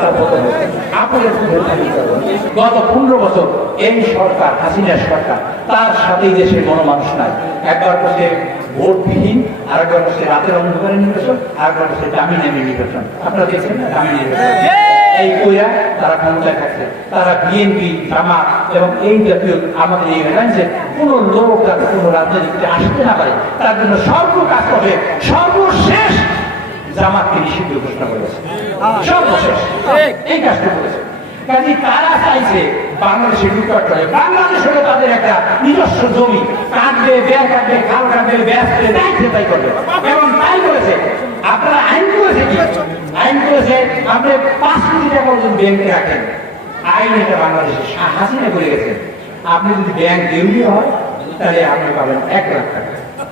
তার গত পনেরো বছর এই সরকার, হাসিনার সরকার, তার সাথেই দেশের কোনো মানুষ নাই। একবার করছে ভোটবিহীন আর একবার করছে রাতের অন্ধকারে নির্বাচন আর একবার করছে দামি নামে নির্বাচন। আপনারা দেখছেন না? দামি নির্বাচন। এই কইরা তারা ক্ষমতায় থাকছে। তারা বিএনপি, জামাত এবং এই জাতীয় আমাদের এই এলাকায় কোন লোক যাতে কোনো রাজনীতিতে আসতে না পারে। তার জন্য সর্ব কাজ করবে সর্বশেষ জামাতকে নিষিদ্ধ ঘোষণা করেছে। সর্বশেষ। এই কাজটা করেছে। কাজে তারা চাইছে বাংলাদেশে লুটপাট করে। বাংলাদেশ হলো তাদের একটা নিজস্ব জমি। কাটবে বের কাটবে খাল কাটবে ব্যাস করে তাই তাই করবে। এবং তাই করেছে। আপনারা আইন করেছে কি? আইন করেছে আপনি পাঁচ কোটি টাকা পর্যন্ত ব্যাংকে রাখেন। আইন এটা বাংলাদেশে হাসিনা করে গেছে আপনি যদি ব্যাংক দেউলি হয় তাহলে আপনি পাবেন এক লাখ টাকা।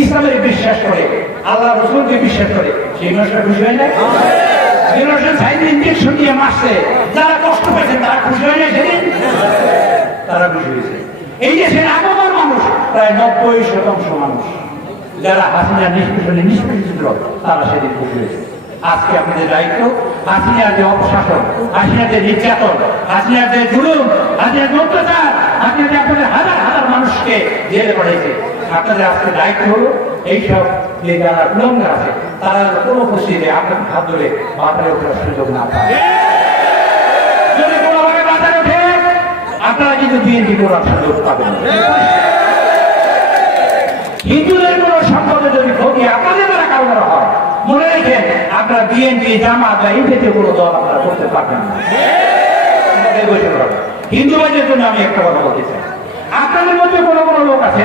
ইসলামের বিশ্বাস করে, আল্লাহ রসুলকে বিশ্বাস করে। সেই মানুষটা খুশি হয় না জেনারেশন সাইড ইঞ্জেকশন দিয়ে মারছে। যারা কষ্ট পেয়েছে, তারা খুশি হয় না সেদিন? তারা খুশি হয়েছে। এই দেশের আগমন মানুষ, প্রায় নব্বই শতাংশ মানুষ, যারা হাসিনা নিষ্পেষণে নিষ্পেষিত, তারা সেদিন খুশি হয়েছে। আজকে আপনাদের দায়িত্ব। যে অপশাসন যে নির্যাতন যে জুলুম যে অত্যাচার যে আপনাদের হাজার হাজার মানুষকে জেলে পড়েছে আপনাদের আজকে দায়িত্ব হলো, এইসব যে যারা উলঙ্গ আছে, তারা কোনো পরিস্থিতিতে আপনার হাত ধরে বাতারে ওঠার সুযোগ না পায়। যদি কোনোভাবে বাতারে ওঠে, আপনারা কিন্তু বিএনপি করার সুযোগ পাবেন। হিন্দুদের কোন সম্পদে যদি ক্ষতি আপনাদের দ্বারা কারও দ্বারা হয় মনে রেখেন আপনারা বিএনপি জামাত বা এই জাতীয় কোনো দল আপনারা করতে পারবেন না। আমাদের বসে জন্য আমি একটা কথা বলতে চাই। আপনাদের মধ্যে কোনো কোনো লোক আছে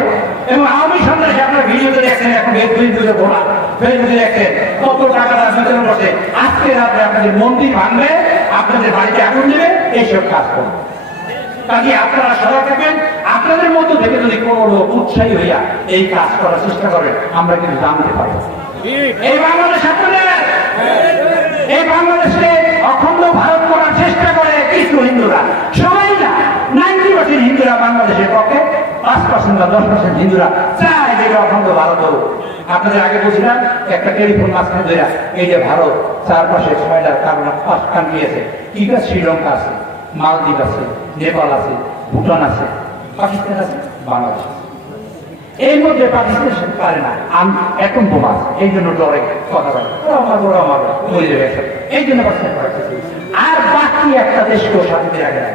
এবং আওয়ামী সন্ত্রাসী আপনারা ভিডিওতে দেখছেন এখন ফেসবুকে ভোলা ফেসবুকে দেখছেন কত টাকা তার ভিতরে বসে আজকে রাত্রে আপনাদের মন্দির ভাঙবে আপনাদের বাড়িতে আগুন দেবে এইসব কাজ করবে। কাজে আপনারা সজাগ থাকবেন। আপনাদের মধ্য থেকে যদি কোনো লোক উৎসাহী হইয়া এই কাজ করার চেষ্টা করেন আমরা কিন্তু জানতে পারি এই বাংলাদেশ আপনাদের এই অখণ্ড ভারত করার চেষ্টা করে হিন্দুরা। সবাই না, নাইনটি পার্সেন্ট হিন্দুরা বাংলাদেশের পক্ষে, পাঁচ পার্সেন্ট বা দশ পার্সেন্ট হিন্দুরা চায় অখণ্ড ভারত হোক। আপনাদের আগে বলছিলাম একটা টেলিফোন মাঝখানে ধরে এই যে ভারত চারপাশে ছয়টা কারণ পাঁচ কি শ্রীলঙ্কা আছে, মালদ্বীপ আছে, নেপাল আছে, ভুটান আছে, পাকিস্তান আছে, বাংলাদেশ আছে। এর মধ্যে পার্টিসিপেশন পারে না। এখন বোমা এই জন্য ডরে কথা বলে। আমার ওরা আমার মরে যাবে এই জন্য আর বাকি একটা দেশকেও শান্তি দিয়ে রাখে না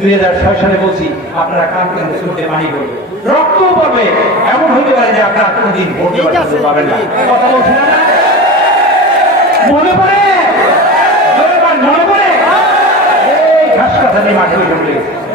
দুই হাজার ছয় সালে বলছি আপনারা করে শুনতে পানি করবে রক্ত পড়বে। এমন হতে পারে যে আপনারা কোনদিন ভোট পাবেন না। কথা বলছিলাম না